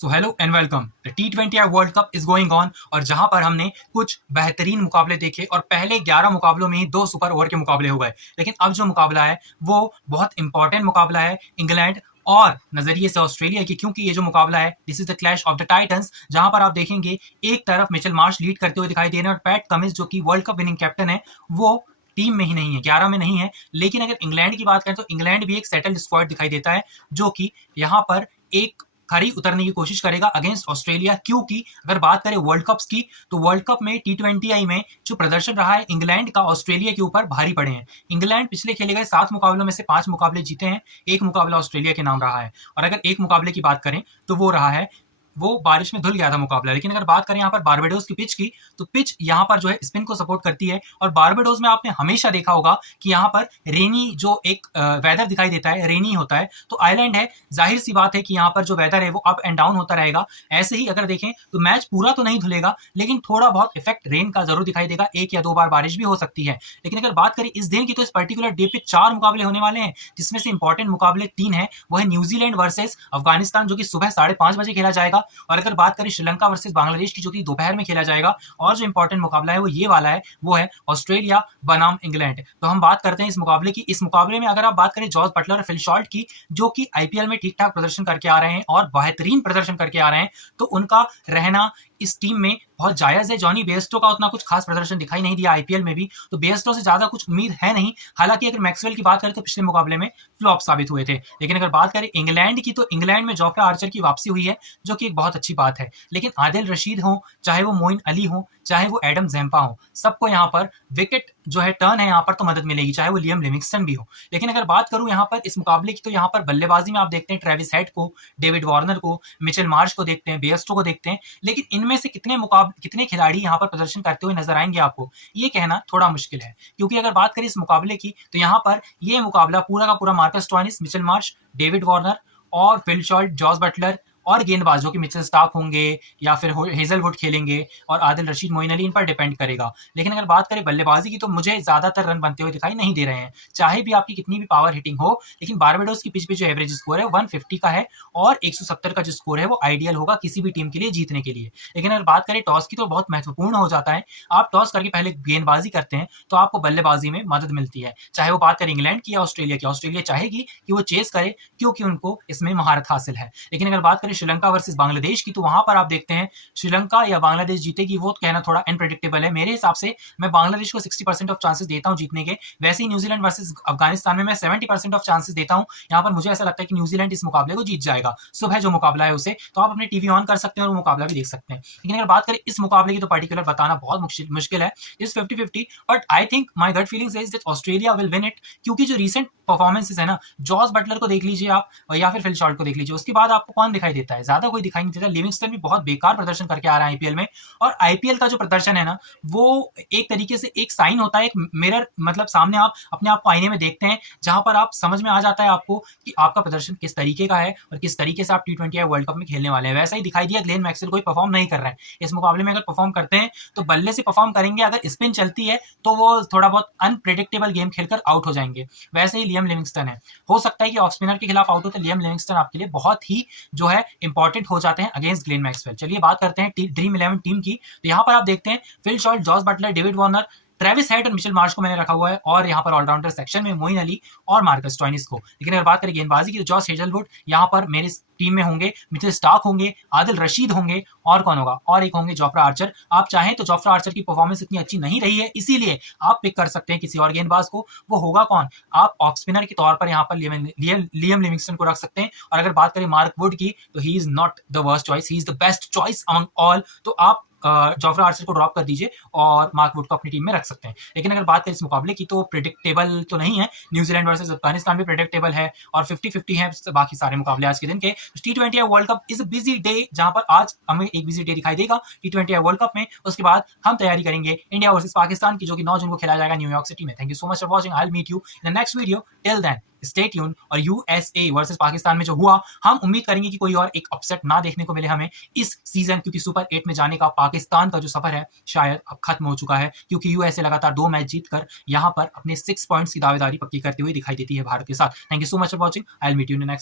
So hello and welcome. The T20I world cup is going on और जहां पर हमने कुछ बेहतरीन मुकाबले देखे और पहले 11 मुकाबलों में ही 2 सुपर ओवर के मुकाबले हो गए। लेकिन अब जो मुकाबला है वो बहुत इंपॉर्टेंट मुकाबला है इंग्लैंड और नजरिए से ऑस्ट्रेलिया की, क्योंकि ये जो मुकाबला है this is the clash of the Titans, जहां पर आप देखेंगे एक तरफ मिचेल मार्श लीड करते हुए दिखाई दे रहे हैं और पैट कमिंस जो कि वर्ल्ड कप विनिंग कैप्टन है वो टीम में ही नहीं है, 11 में नहीं है। लेकिन अगर इंग्लैंड की बात करें तो इंग्लैंड भी एक सेटल्ड स्क्वाड दिखाई देता है जो कि यहाँ पर एक खरी उतरने की कोशिश करेगा अगेंस्ट ऑस्ट्रेलिया। क्योंकि अगर बात करें वर्ल्ड कप्स की तो वर्ल्ड कप में T20I में जो प्रदर्शन रहा है इंग्लैंड का ऑस्ट्रेलिया के ऊपर भारी पड़े हैं। इंग्लैंड पिछले खेले गए 7 मुकाबलों में से 5 मुकाबले जीते हैं, एक मुकाबला ऑस्ट्रेलिया के नाम रहा है। और अगर एक मुकाबले की बात करें तो वो रहा है, वो बारिश में धुल गया था मुकाबला। लेकिन अगर बात करें यहाँ पर बारबाडोस की पिच की तो पिच यहाँ पर जो है स्पिन को सपोर्ट करती है और बारबाडोस में आपने हमेशा देखा होगा कि यहाँ पर रेनी जो एक वेदर दिखाई देता है, रेनी होता है। तो आइलैंड है, जाहिर सी बात है कि यहाँ पर जो वेदर है वो अप एंड डाउन होता रहेगा। ऐसे ही अगर देखें तो मैच पूरा तो नहीं धुलेगा लेकिन थोड़ा बहुत इफेक्ट रेन का जरूर दिखाई देगा, 1 या 2 बार बारिश भी हो सकती है। लेकिन अगर बात करें इस दिन की तो इस पर्टिकुलर डे पे 4 मुकाबले होने वाले हैं, जिसमें से इंपॉर्टेंट मुकाबले 3 हैं। वो है न्यूजीलैंड वर्सेस अफगानिस्तान जो कि सुबह 5:30 बजे खेला जाएगा, और अगर बात करें श्रीलंका वर्सेस बांग्लादेश की जो कि दोपहर में खेला जाएगा, और जो इंपॉर्टेंट मुकाबला है वो ये वाला है, वो है ऑस्ट्रेलिया बनाम इंग्लैंड। तो हम बात करते हैं इस मुकाबले की। इस मुकाबले में अगर आप बात करें जॉस बटलर और फिल शॉल्ट की, जो कि आईपीएल में ठीक ठाक प्रदर्शन करके आ रहे हैं और बेहतरीन प्रदर्शन करके आ रहे हैं, तो उनका रहना इस टीम में बहुत जायज है। जॉनी बेयरस्टो का उतना कुछ खास प्रदर्शन दिखाई नहीं दिया आईपीएल में भी, तो बेयरस्टो से ज्यादा कुछ उम्मीद है नहीं। हालांकि अगर मैक्सवेल की बात करें तो पिछले मुकाबले में फ्लॉप साबित हुए थे। लेकिन अगर बात करें इंग्लैंड की तो इंग्लैंड में जोफ्रा आर्चर की वापसी हुई है जो कि एक बहुत अच्छी बात है। लेकिन आदिल रशीद हो, चाहे वो मोइन अली हो, चाहे वो एडम ज़ैम्पा हो, सबको यहाँ पर विकेट जो है टर्न है यहाँ पर तो मदद मिलेगी, चाहे वो लियम लिविंगस्टन भी हो। लेकिन अगर बात करूं यहाँ पर इस मुकाबले की तो यहाँ पर बल्लेबाजी में आप देखते हैं ट्रेविस हेड को, डेविड वार्नर को, मिचेल मार्श को देखते हैं, बेयरस्टो को देखते हैं। लेकिन इनमें से कितने खिलाड़ी यहाँ पर प्रदर्शन करते हुए नजर आएंगे आपको, ये कहना थोड़ा मुश्किल है। क्योंकि अगर बात करें इस मुकाबले की तो यहाँ पर ये मुकाबला पूरा का पूरा Marcus Stoinis, Mitchell Marsh, David Warner और फिल शॉल्ट, जॉस बटलर और गेंदबाज जो कि मिचेल स्टार्क होंगे या फिर हेजलवुड खेलेंगे और आदिल रशीद, मोइन अली, इन पर डिपेंड करेगा। लेकिन अगर बात करें बल्लेबाजी की तो मुझे ज्यादातर रन बनते हुए दिखाई नहीं दे रहे हैं, चाहे भी आपकी कितनी भी पावर हिटिंग हो। लेकिन बारबाडोस की पिच पे जो एवरेज स्कोर है 150 का है और 170 का जो स्कोर है वो आइडियल होगा किसी भी टीम के लिए जीतने के लिए। लेकिन अगर बात करें टॉस की तो बहुत महत्वपूर्ण हो जाता है। आप टॉस करके पहले गेंदबाजी करते हैं तो आपको बल्लेबाजी में मदद मिलती है, चाहे वो बात करें इंग्लैंड की या ऑस्ट्रेलिया की। ऑस्ट्रेलिया चाहेगी कि वो चेस करे क्योंकि उनको इसमें महारत हासिल है। लेकिन अगर बात करें श्रीलंका वर्सेस बांग्लादेश की तो वहां पर आप देखते हैं श्रीलंका या बांग्लादेश जीतेगी, वो कहना थोड़ा अनप्रेडिक्टेबल है। मेरे हिसाब से मैं बांग्लादेश को 60% ऑफ चांसेस देता हूं जीतने के। वैसे ही न्यूजीलैंड वर्सेस अफगानिस्तान में मैं 70% ऑफ चांसेस देता हूं। यहां पर मुझे ऐसा लगता है कि न्यूजीलैंड इस मुकाबले को जीत जाएगा। सुबह जो मुकाबला है उसे तो आप अपने टीवी ऑन कर सकते हैं और वो मुकाबला भी देख सकते हैं। लेकिन अगर बात करें इस मुकाबले की तो पर्टिकुलर बताना बहुत मुश्किल है। इस 50-50, but I think my gut feeling says that Australia will win it. क्योंकि जो रिसेंट परफॉर्मेंसेस है ना, जॉस बटलर को देख लीजिए आप या फिर फिल शॉल्ट को देख लीजिए, उसके बाद आपको कौन दिखाई देता है? ज्यादा कोई दिखाई नहीं देता। लिविंगस्टन भी बहुत बेकार प्रदर्शन करके आ रहा है आईपीएल में। और आईपीएल का जो प्रदर्शन है ना वो एक तरीके से एक साइन होता है, एक मिरर, मतलब सामने आप अपने आप को आईने में देखते हैं जहां पर आप समझ में आ जाता है आपको कि आपका प्रदर्शन किस तरीके का है और किस तरीके से आप T20I वर्ल्ड कप में खेलने वाले हैं। वैसा ही दिखाई दिया ग्लेन मैक्सवेल कोई परफॉर्म नहीं कर रहा है इस मुकाबले में। अगर परफॉर्म करते हैं तो बल्ले से परफॉर्म करेंगे, अगर स्पिन चलती है तो वो थोड़ा बहुत अनप्रेडिक्टेबल गेम खेलकर आउट हो जाएंगे। वैसे ही लियम लिविंगस्टन है, हो सकता है कि ऑफ स्पिनर के खिलाफ आउट हो तो लियम लिविंगस्टन आपके लिए बहुत ही जो है इंपॉर्टेंट हो जाते हैं अगेंस्ट ग्लेन मैक्सवेल। चलिए बात करते हैं ड्रीम 11 टीम की। तो यहाँ पर आप देखते हैं Phil Salt, Jos Buttler, David Warner, Travis Head और मिचेल मार्श को मैंने रखा हुआ है, और यहाँ पर ऑलराउंडर सेक्शन में मोइन अली और मार्कस स्टोइनिस को। लेकिन अगर बात करें गेंदबाजी की तो जॉस हेजलवुड यहाँ पर मेरे टीम में होंगे, मिचेल स्टार्क होंगे, आदिल रशीद होंगे, और कौन होगा, और एक होंगे जोफ्रा आर्चर। आप चाहें तो जोफ्रा आर्चर की परफॉर्मेंस इतनी अच्छी नहीं रही है, इसीलिए आप पिक कर सकते हैं किसी और गेंदबाज को। वो होगा कौन? आप ऑफ स्पिनर के तौर पर यहाँ पर लियम लिविंगस्टन को रख सकते हैं। और अगर बात करें मार्क वुड की तो he is not the worst choice, he is the best choice among all. तो आप जोफ्रा आर्चर को ड्रॉप कर दीजिए और मार्क वुड को अपनी टीम में रख सकते हैं। लेकिन अगर बात करें इस मुकाबले की तो प्रेडिक्टेबल तो नहीं है। न्यूजीलैंड वर्सेस अफगानिस्तान भी प्रेडिक्टेबल है और 50-50 है बाकी सारे मुकाबले आज के दिन के। T20I world cup is busy day, जहां पर आज हमें एक बिजी डे दिखाई देगा T20I वर्ल्ड कप में। उसके बाद हम तैयारी करेंगे इंडिया वर्सेस पाकिस्तान की, जो कि 9 जून को खेला जाएगा न्यूयॉर्क सिटी में। Thank you so much for watching. I will meet you in the next video. Till then stay tune. और यूएसए वर्सेस पाकिस्तान में जो हुआ, हम उम्मीद करेंगे कि कोई और एक अपसेट ना देखने को मिले हमें इस सीजन, क्योंकि सुपर 8 में जाने का पाकिस्तान का जो सफर है शायद अब खत्म हो चुका है। क्योंकि यूएसए लगातार 2 मैच जीतकर यहाँ पर अपने 6 पॉइंट्स की दावेदारी पक्की करते हुए दिखाई देती है भारत के साथ। Thank you so much for watching. I will meet you in the next